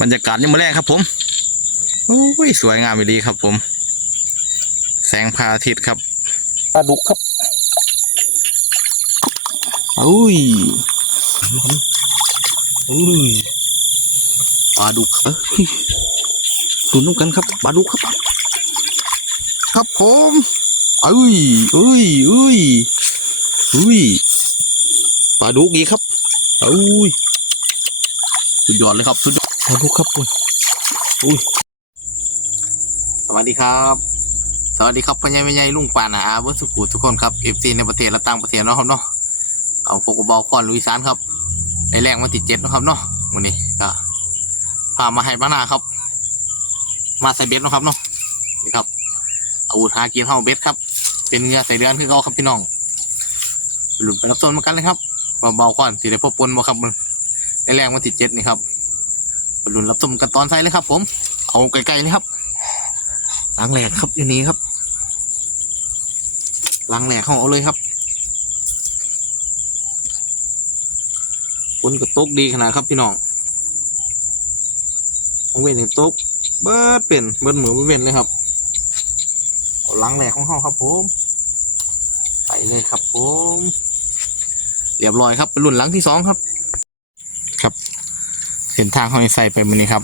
บรรยากาศยังมาแรงครับ ผมโอ้ยสวยงามดีครับ ผม แสงพระอาทิตย์ครับปลาดุกครับอุ้ยอุ้ยปลาดุกเอ้ยดูนุ่กันครับปลาดุกครับ ครับผมเอ้ยเอ้ยเอ้ยอุ้ยปลาดุกอีกครับเอ้ยสุดยอดเลยครับสุด ยอดปลาดุกครับอุ้ยอุ้ยสวัสดีครับ สวัสดีครับพ่อใหญ่แม่ใหญ่ลุงป่านาอาเวอร์สุขุทุกคนครับเอฟซีในประเทศและต่างประเทศเนาะครับเนาะเอาโคกบอลคอนลุยซานครับในแรงวันที่เจ็ดนะครับเนาะวันนี้ก็พามาให้ป้านาครับ มาใส่เบ็ดนะครับเนาะนี่ครับอาวุธหากินเฮาเบ็ดครับ เป็นเงือใส่เดือนคือเขาครับพี่น้องหลุดไปรับส้นเหมือนกันเลยครับเบาๆก่อนสิได้พบปนบ่ครับมึงในแรงวันที่เจ็ดนี่ครับ ไปลุนรับส้มกันตอนใส่เลยครับ ผม เอาไกลๆเลยครับล้างแหลกครับอยู่นี้ครับล้างแหลกเขาเอาเลยครับฝนก็ตกดีขนาดครับพี่น้องเอาเว้นให้ตกเบิดเป็นเบิดเหมือนเว้นเลยครับเอาล้างแหลกของเขาครับผมใส่เลยครับผม เรียบร้อยครับเป็นรุ่นหลังที่สองครับ ส้นทางเขาให้ใส่ไปมันนี้ครับ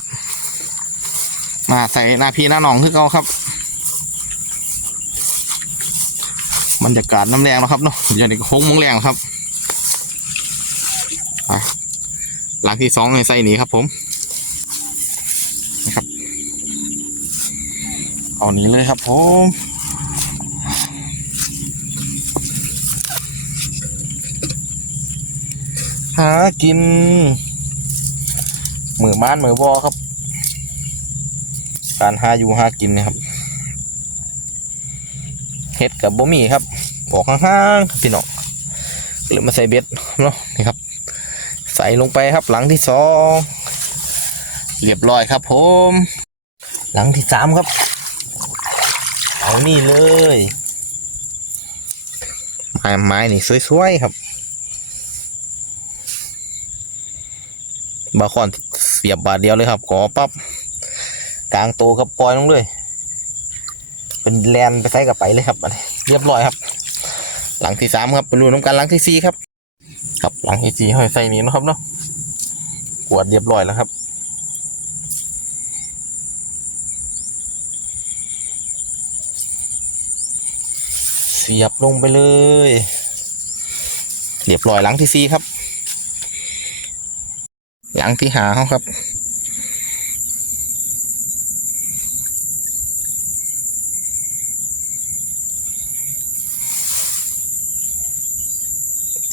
มาใส่หน้าพี่หน้าน้องคือเขาครับบรรยากาศน้ำแรงนะครับเนาะอย่างนี้ก็โค้งมงแรงครับหลังที่สองให้ใส่นี้ครับผมนะครับเอานี้เลยครับผมหากิน มือม้านมือบอครับ การหาอยู่หากินนะครับเฮ็ดกับบ่มีครับบอกห่างๆพี่น้องหรือมาใส่เบ็ดเนาะนี่ครับ ใส่ลงไปครับหลังที่สองเรียบร้อยครับ ผม หลังที่สามครับเอานี่เลยไม้ไม้นี่สวยๆครับบาคอน สียบบาทเดียวเลยครับกอปั๊บกลางโตครับปล่อยลงเลย เป็นแลนไปใส่กับไปเลยครับเรียบร้อยครับ หลังที่สามครับไปรูน้ำกันหลังที่สี่ครับ ครับหลังที่สี่ห้อยใส่นี้นะครับเนาะกวดเรียบร้อยแล้วครับเสียบลงไปเลย เรียบร้อยหลังที่สี่ครับ หลังที่หาเขาครับ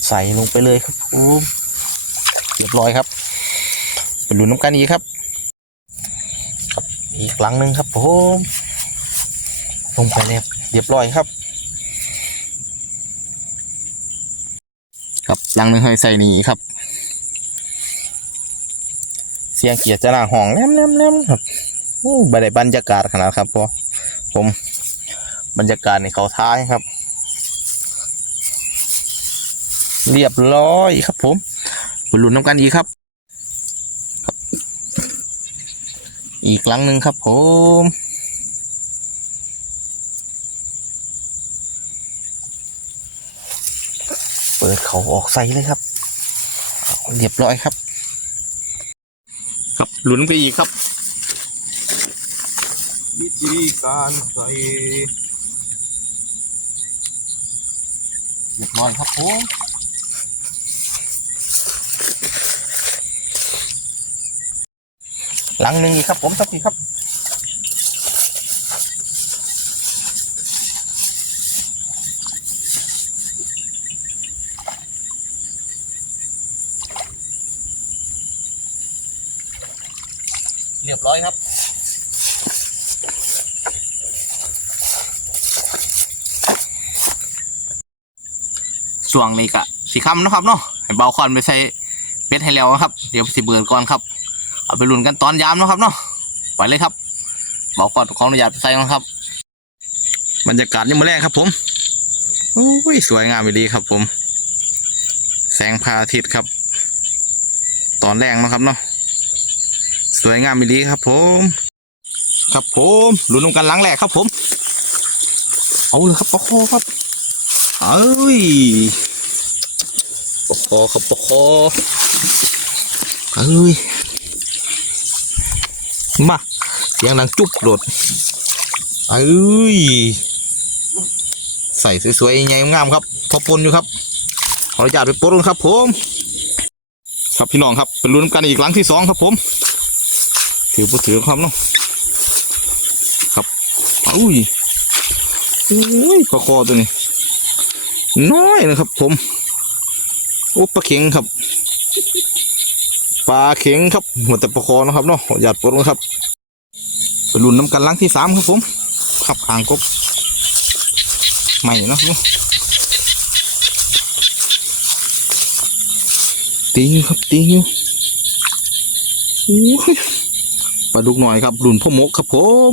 ใส่ลงไปเลยครับผมเรียบร้อยครับไปลุ้นน้ำกันอีกครับ อีกหลังหนึ่งครับผมลงไปเลยบเรียบร้อยครับครับหลังหนึ่งให้ใส่นี่ครับ สียงเกียร์จะหน้าห้องแนมๆๆครับอู้บบรรยากาศขนาดครับพอผมบรรยากาศในเขาท้ายครับ เรียบร้อยครับ ผมไปลุ้นน้ำกันอีกครับ อีกครั้งหนึ่งครับ ผมเปิดเขาออกใส่เลยครับ เรียบร้อยครับ ครับลุ้นไปอีกครับ วิธีการใส่เรียบร้อยครับผมหลังหนึ่งอีกครับผมสักทีครับ เรียบร้อยครับช่วงนี้กะสีคำนะครับเนาะให้เบาคอนไปใส่เป็ดให้แล้วนะครับ เดี๋ยวสิเบิร์นก่อนครับ เอาไปลุ้นกันตอนยามนะครับเนาะไปเลยครับเบาคอนขออนุญาตไปใส่นะครับ บรรยากาศยังมาแรงครับผมโอ้ยสวยงามดีครับผม แสงพระอาทิตย์ครับ ตอนแรงนะครับเนาะ สวยงามดีครับ ผม ครับผมลุ้นนำกันหลังแรกครับ ผม เอาเลยครับปะคอครับเอ้ยปะคอครับปะคอเอ้ยมาเสียงดังจุ๊บโดดเอ้ยใส่สวยๆใหญ่งามครับพอปนอยู่ครับขออนุญาตไปปนกันครับ ผม ครับพี่น้องครับเป็นรุ่นกันอีกหลังที่สองครับผม ถือผู้ถือครับเนาะครับอุ้ยอุ้ยปลาคอตัวนี้ น้อยนะครับ ผมโอ้ปลาเข็งครับปลาเข็งครับหัวแต่ปลาคอนะครับเนาะขออนุญาตปนกันครับเป็นรุ่นน้ำกันหลังที่สามครับผมขับอ่างกบใหม่เนาะครับตีอยู่ครับตีอยู่โอ้ย ปลาดุกหน่อยครับรุ่นพ่อมกครับผม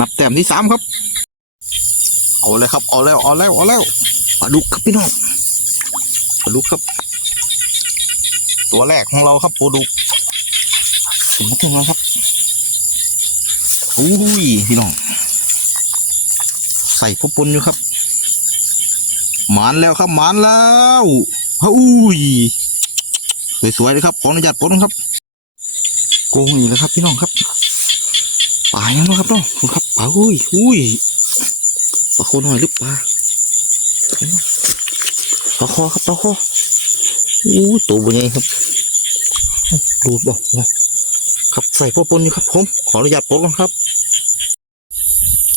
นับแต้มที่สามครับ เอาเลยครับเอาแล้วเอาแล้วเอาแล้วปลาดุกครับพี่น้องปลาดุกครับ ตัวแรกของเราครับปลาดุกถึงมาถึงแล้วครับอุ้ยพี่น้องใส่พวกปนอยู่ครับหมานแล้วครับหมานแล้วอุ้ยสวยๆเลยครับขออนุญาตปนครับ กงอีกแล้วครับพี่น้องครับปลายังนะครับน้องคุณครับปลาอุ้ยอุ้ยปลาโคหน่อยหรือปลาปลาคอครับปลาคออู้ตัวบุญใหญ่ครับดูดบอกครับใส่พวกปนอยู่ครับผมขออนุญาตปนครับ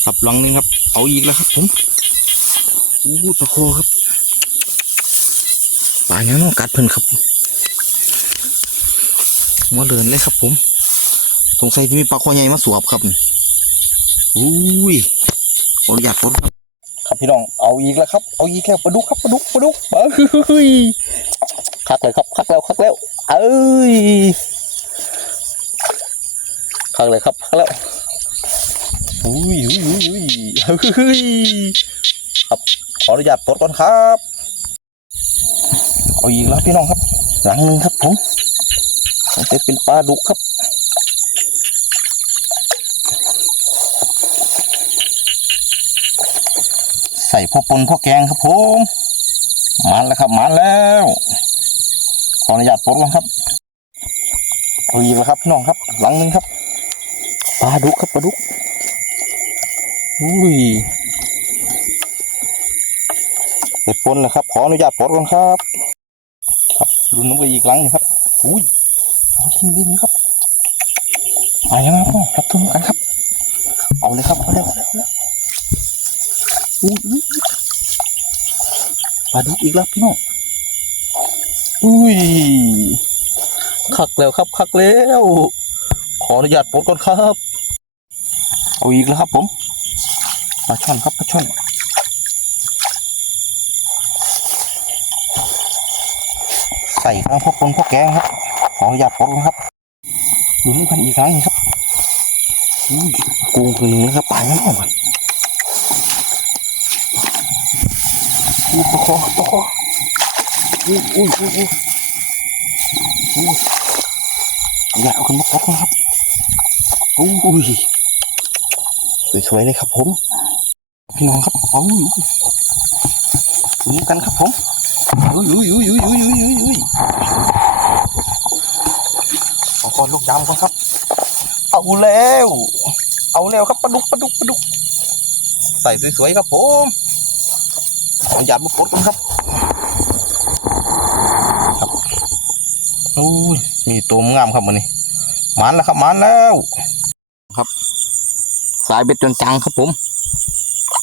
ครับหลังนึงครับ เอาอีกแล้วครับผมอู้ปลาคอครับปลายังน้องกัดเพิ่นครับ มาเดินเลยครับผม สงสัยจะมีปลาคอใหญ่มาสวบครับอุ้ยขออนุญาตปนครับครับพี่น้องเอาอีกแล้วครับ เอาอีกแล้วปลาดุกครับปลาดุกปลาดุกเอ้ยคักเลยครับคักแล้วคักแล้ว เอ้ยคักเลยครับคักแล้วอุ้ยอุ้ยอุ้ยอุ้ยเฮ้ยครับขออนุญาตปลดก่อนครับ เอาอีกแล้วพี่น้องครับ หลังหนึงครับผม จะเป็นปลาดุกครับ ใส่พ่อปนพ่อแกงครับผมมันแล้วครับมันแล้ว ขออนุญาตปลดก่อนครับเอาอีกแล้วครับพี่น้องครับ หลังหนึงครับปลาดุกครับปลาดุกอุ้ยเด็ดปนแล้วครับ ขออนุญาตปลดก่อนครับ ครับดูน้ำไปอีกหลังนึงครับอุ้ย ทิ้งดินครับมายังไงครับพ่อรับทุนกันครับ เอาเลยครับเอาเร็วเอาเร็วเร็วอุ้ยอุ้ยอุ้ยปลาดุกอีกแล้วพี่น้องอุ้ยคักแล้วครับคักแล้ว ขออนุญาตปลดก่อนครับเอาอีกแล้วครับผมปลาช่อนครับปลาช่อนใส่ทั้งพวกคนพวกแกงครับ ขออนุญาตพบนครับดูลูกกันอีกครั้งครับกุ้งพึ่งนึครับปลายนั่นออกมาอู้ปะคอปะคออู้อุ้ยอุ้ยอุ้ยอุ้ยากเอาขึ้นมาป๊กนครับอุ้อู้สวยๆเลยครับผมพี่น้องครับเอาลุ้นกันครับผมอุ้ยอุ้ยอุ้ยอุ้ยอุ้ยอุ้ย ก่อนลูกดำก่อนครับ เอาแล้ว เอาแล้วครับปลาดุกปลาดุกปลาดุก ใส่สวยๆครับผมขออนุญาตมาปลดกันครับ ครับโอ้ยมีตัวงามครับมันนี่มันแล้วครับมันแล้ว ครับ สายเบ็ดจนจังครับผม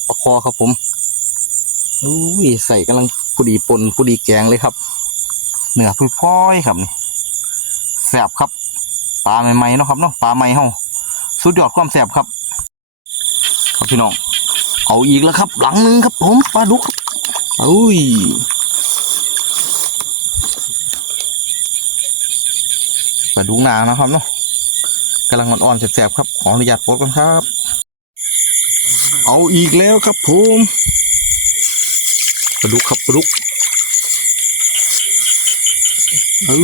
ปลาคอครับผมอุ้ยใส่กำลังผู้ดีปนผู้ดีแกงเลยครับเนื้อพุ่ยพ้อยครับนี่แซ่บครับ ปลาใหม่ๆเนาะครับเนาะปลาใหม่เฮาสุดยอดความแซ่บครับ ครับพี่น้องเอาอีกแล้วครับ หลังหนึงครับผมปลาดุกครับอุ้ยปลาดุกนานะครับเนาะกำลังอ่อนๆแซ่บๆครับ ขออนุญาตปลดก่อนครับ เอาอีกแล้วครับผมปลาดุกครับปลาดุกเอ้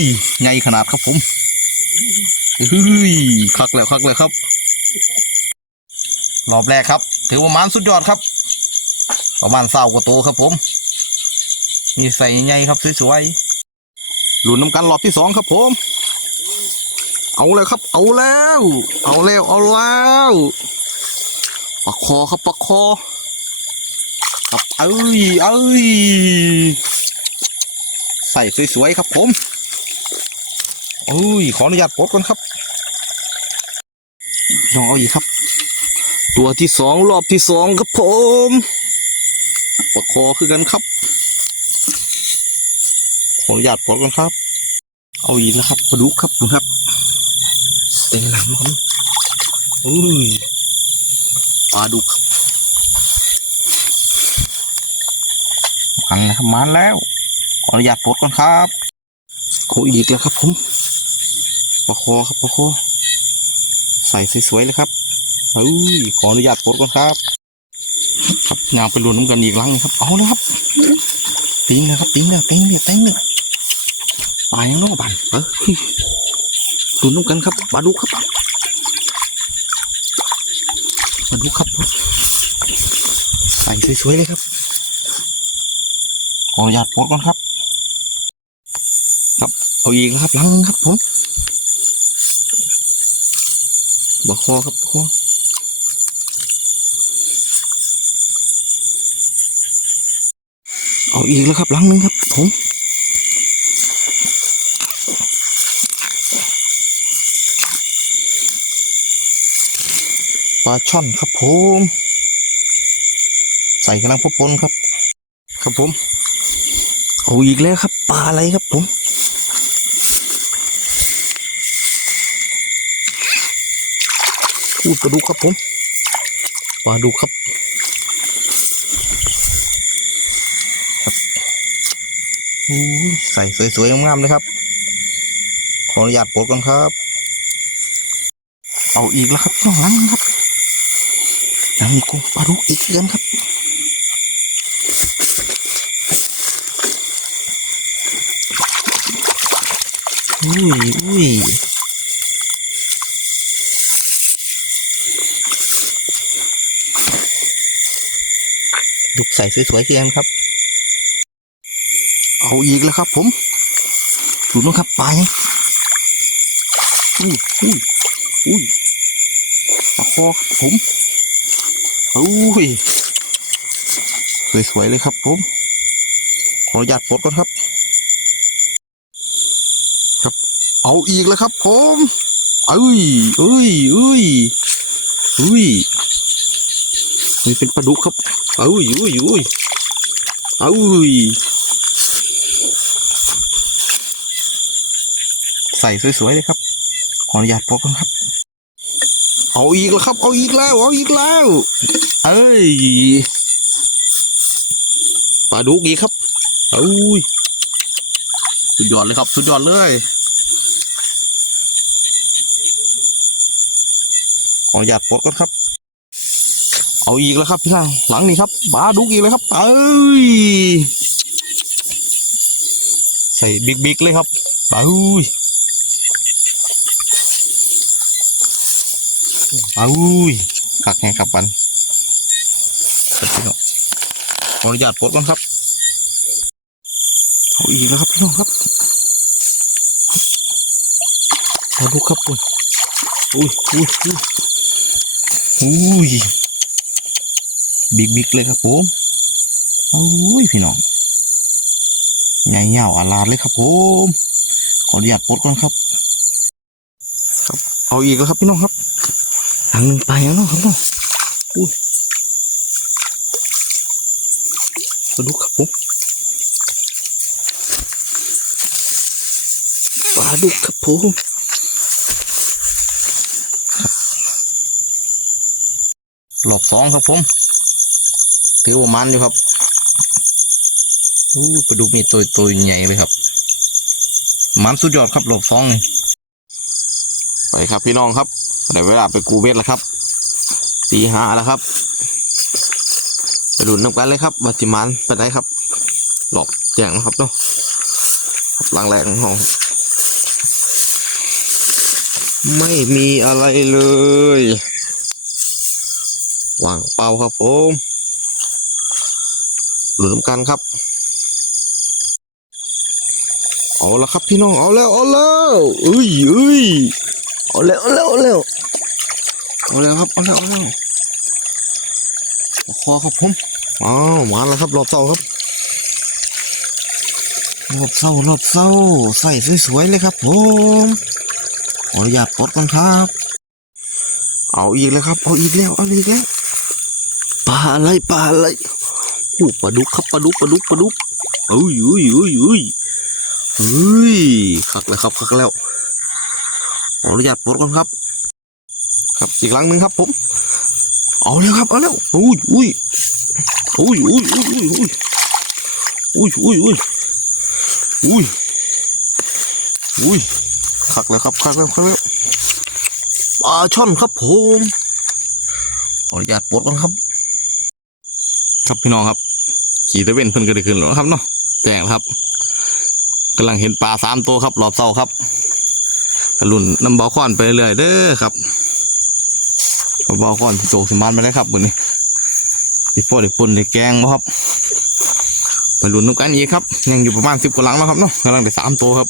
ยใหญ่ขนาดครับผม เฮ้ยคักแล้วคักแล้วครับ รอบแรกครับ ถือว่ามันสุดยอดครับ ประมาณเศร้ากว่าโตครับผม มีใส่ใหญ่ครับสวยๆหลุนน้ำกันรอบที่สองครับผม เอาแล้วครับ เอาแล้ว เอาแล้วเอาแล้วปะคอครับปะคอครับเอ้ยเอ้ยใส่สวยๆครับผมเอ้ย ขออนุญาตปลดก่อนครับ ลองเอาอีกครับ ตัวที่สองรอบที่สองครับผมปะคอคือกันครับขออนุญาตปลดก่อนครับ เอาอีกแล้วครับปลาดุกครับดูครับเต็มหลังครับอุ้ยปลาดุกครับมันนะครับมันแล้วขออนุญาตปลดก่อนครับโคอีกแล้วครับผมปลาคอครับปลาคอ ใส่สวยๆเลยครับเฮ้ยขออนุญาตปลดก่อนครับ ครับงามไปรวนน้ำกันอีกครั้งนะครับ เอาเลยครับติ้งนะครับติ้งเนี่ยติ้งเนี่ยติ้งเนี่ยปลายังนอกบันเออรวนน้ำกันครับปลาดุกครับปลาดุกครับ ใส่สวยๆเลยครับขออนุญาตโพสต์ก่อนครับ ครับเอาอีกครับลังครับผม บักคอครับคอเอาอีกแล้วครับหลังหนึงครับผมปลาช่อนครับผม ใส่กำลังพบปนครับ ครับผมโอ้อีกแล้วครับปลาอะไรครับผม พูดปลาดุกครับผมปลาดุกครับครับโอ้ใส่สวยๆงามๆเลยครับ ขออนุญาตปลดก่อนครับ เอาอีกแล้วครับน้องลังครับยังมีกุ้งปลาดุกอีกเดือนครับอุ้ยอุ้ย ดุกใส่สวยๆเคียนครับ เอาอีกแล้วครับ ผมดูนู่นครับปลายังอุ้ยอุ้ยอุ้ยปลาคอครับผมอุ้ยสวยๆเลยครับ ผม ขออนุญาตปลดก่อนครับ ครับ เอาอีกแล้วครับ ผมเอ้ยเอ้ยเอ้ยเอ้ยนี่เป็นปลาดุกครับ อ้ยเอ้ยเอ้ยเอ้ยใส่สวยๆเลยครับ ขออนุญาตพกกันครับ เอาอีกแล้วครับ เอาอีกแล้ว เอาอีกแล้ว เอ้ยปลาดุกอีกครับเอ้ยสุดยอดเลยครับ สุดยอดเลยขออนุญาตปลดก่อนครับ เอาอีกแล้วครับพี่หลังหลังนี่ครับปลาดุกอีกแล้วครับเอ้ยใส่บิ๊กๆเลยครับเอ้ยเอ้ยขักแห้งขับปันขออนุญาตปลดก่อนครับเอาอีกแล้วครับพี่น้องครับปลาดุกครับปุ้ยอุ้ยอุ้ยอุ้ยอุ้ย บิ๊กบิ๊กเลยครับผมโอ้ยพี่น้องใหญ่เงาอลาดเลยครับผมขออนุญาตปลดก่อนครับ ครับ เอาอีกแล้วครับพี่น้องครับทางหนึ่งไปแล้วเนาะครับเนาะอุ้ยปลาดุกครับผมปลาดุกครับผมรอบสองครับผม ถือว่ามันอยู่ครับอู้ไปดูมีตัวตัวใหญ่เลยครับ มันสุดยอดครับรอบสองนี่ไปครับพี่น้องครับได้เวลาไปกูเบ็ดแล้วครับ ตีหาแล้วครับ ไปดูน้ำกันเลยครับวัติมันไปได้ครับ หลอกแจ้งนะครับเนาะรับหลังแรกของห้องไม่มีอะไรเลย วางเปล่าครับผม ดน้ำกันครับ เอาละครับพี่น้องเอาแล้วเอาแล้วเอ้ยเอ้ยเอาแล้วเอาแล้วเอาแล้วเอาแล้วครับเอาแล้วเอาแล้วคอครับผมอ้าวมาแล้วครับรอบเสาครับรอบเสารอบเสาใส่สวยๆเลยครับผมขออนุญาตปลดกันครับ เอาอีกแล้วครับ เอาอีกแล้ว เอาอีกแล้วปลาอะไรปลาอะไรู้ปลาดุกครับปลาดุกปลาดุกปลาดุกเอ้ยเอ้ยเอ้ยเอ้ยเฮ้ยคักแล้วครับคักแล้วขออนุญาตปลดก่อนครับ ครับอีกครั้งหนึ่งครับผมเอาแล้วครับเอาแล้วอุ้ยอุ้ยอุ้ยอุ้ยอุ้ยอุ้ยอุ้ยอุ้ยอุ้ยอุ้ยอุ้ยคักแล้วครับคักแล้วคักแล้วปลาช่อนครับผมขออนุญาตปลดก่อนครับ ครับพี่น้องครับ ขี่ตะเวนเพิ่นก็ได้ขึ้นแล้วครับเนาะแจ้งครับกำลังเห็นปลาสามตัวครับรอบเสาครับกระลุ่นน้ำเบาค้อนไปเรื่อยเด้อครับเบาค้อนโตสมานมาได้ครับบุญนี้อีโฟเด็กปุ่นเด็กแกงมาครับไปลุ่นน้ำกันอีกครับ ยังอยู่ประมาณสิบกว่าหลังแล้วครับเนาะกำลังได้สามตัวครับ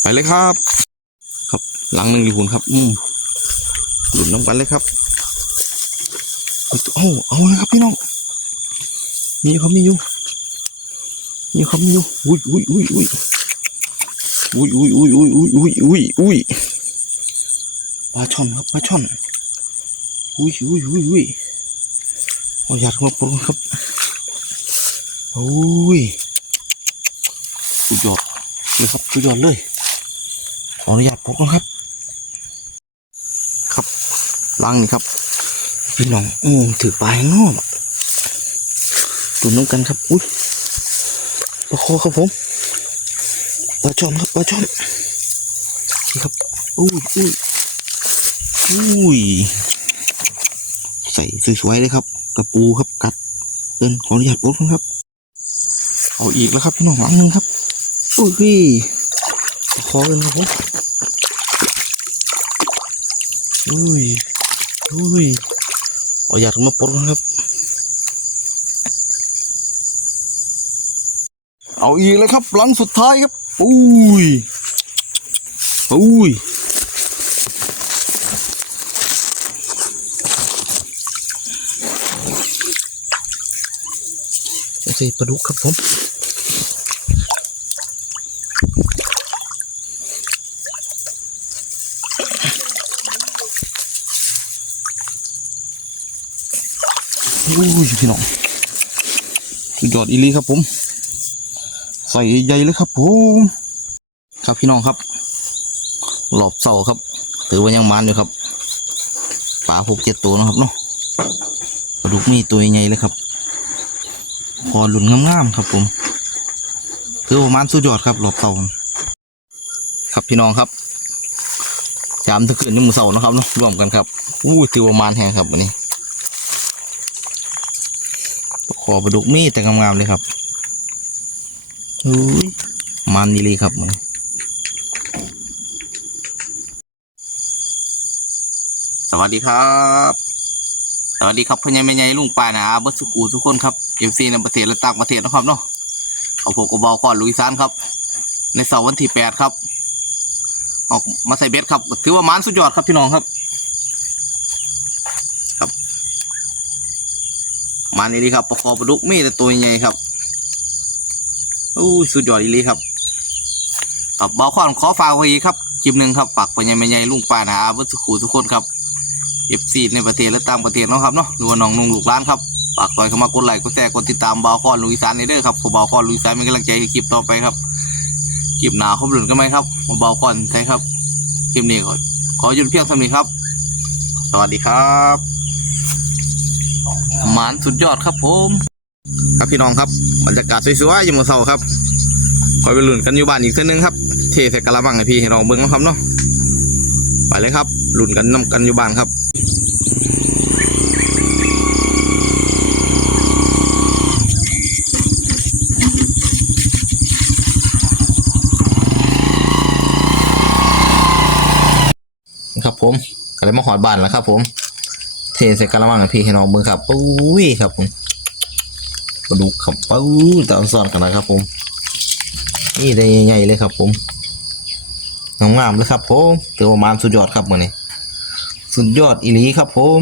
ไปเลยครับ ครับหลังหนึ่งอยู่คุณครับ อืมหลุนน้ำกันเลยครับ เอาเอาเลยครับพี่น้อง มีอยู่ครับมีอยู่นี่ครับนี่อุ้ยอุ้ยอุ้ยอุ้ยอุ้ยอุ้ยอุ้ยอุ้ยอุ้ยอุ้ยอุ้ยอุ้ยปลาช่อนครับปลาช่อนอุ้ยอุ้ยอุ้ยอุ้ยเอาหยาดมาปนครับโอ้ยสุดยอดเลยครับสุดยอดเลยขออนุญาตปนครับ ครับล้างนี่ครับพี่น้องโอ้ถือปลายงอ ตุนน้ำกันครับ อุ้ยปลาคอครับผมปลาช่อนครับปลาช่อนนี่ครับอุ้ยอุ้ยอุ้ยใส่สวยๆเลยครับ กระปูครับกัดเดินขออนุญาตปลดนะครับ เอาอีกแล้วครับพี่น้องหลังหนึงครับอุ้ยปลาคอกันครับผมอุ้ยอุ้ยขออนุญาตมาปลดนะครับ เอาอีกเลยครับหลังสุดท้ายครับอุ้ยอุ้ยใส่ปลาดุกครับผมอุ้ยพี่น้องสุดยอดอีหลีครับผมใส่ใหญ่เลยครับผมครับพี่น้องครับ หลอบเสาครับ ถือว่ายังมันอยู่ครับปลาหกเจ็ดตัวนะครับเนาะปลาดุกมีตัวใหญ่เลยครับพอหลุนงามๆครับผมถือว่ามันสุดยอดครับ หลอบเสาครับพี่น้องครับยามตะคืนนี่มือเสานะครับเนาะร่วมกันครับอู้ถือว่ามันแหงครับวันนี้ขอปลาดุกมีแต่งามๆเลยครับ อุ้ยมันนี่เลยครับมันสวัสดีครับ สวัสดีครับพ่อใหญ่แม่ใหญ่ลุงป้านะอาเบิร์สุกูทุกคนครับเอฟซีในประเทศและต่างประเทศนะครับเนาะเขาผมกบเบาขอนลุยซานครับ ในเสาร์วันที่แปดครับ ออกมาใส่เบ็ดครับ ถือว่ามันสุดยอดครับพี่น้องครับ ครับมันนี่ครับประคอประดุกมีแต่ตัวใหญ่ครับ อู้สุดยอดอีลีครับครับบอคอนขอฝากไว้อีกครับคลิปหนึ่งครับฝากไปยังไม่ใหญ่ลุงป้านะอาวุสุขูทุกคนครับเอฟซีในประเทศและต่างประเทศนะครับเนาะหรือว่าน้องนุ่งลูกร้านครับฝากต่อยเข้ามากดไลค์กดแชร์กดติดตามบอคอนลุยสานในเด้อครับขอบอคอนลุยสานเป็นกำลังใจให้คลิปต่อไปครับคลิปหนาครบหลุนกันไหมครับบอคอนใช่ครับคลิปนี้ขอขอหยุดเพียงเท่านี้ครับ สวัสดีครับหมานสุดยอดครับผม ครับพี่น้องครับบรรยากาศสวยๆอยู่เมื่อเช้าครับคอยไปลุ้นกันอยู่บ้านอีกเส้นนึงครับเทใส่กระมังให้พี่ให้น้องเบิ้งนะครับเนาะไปเลยครับลุ้นกันนํกันอยู่บ้านครับครับผมก็เลยมาหอดบ้านแล้วครับ ผม เทใส่กระมังให้พี่ให้น้องเบิ่งครับปุ้ยครับผม ปลาดุกครับปุ้ยตามซอนกันนะครับผม นี่ได้ใหญ่เลยครับผมงามๆเลยครับผมเตอวมามสุดยอดครับมือนี้สุดยอดอีหลีครับผม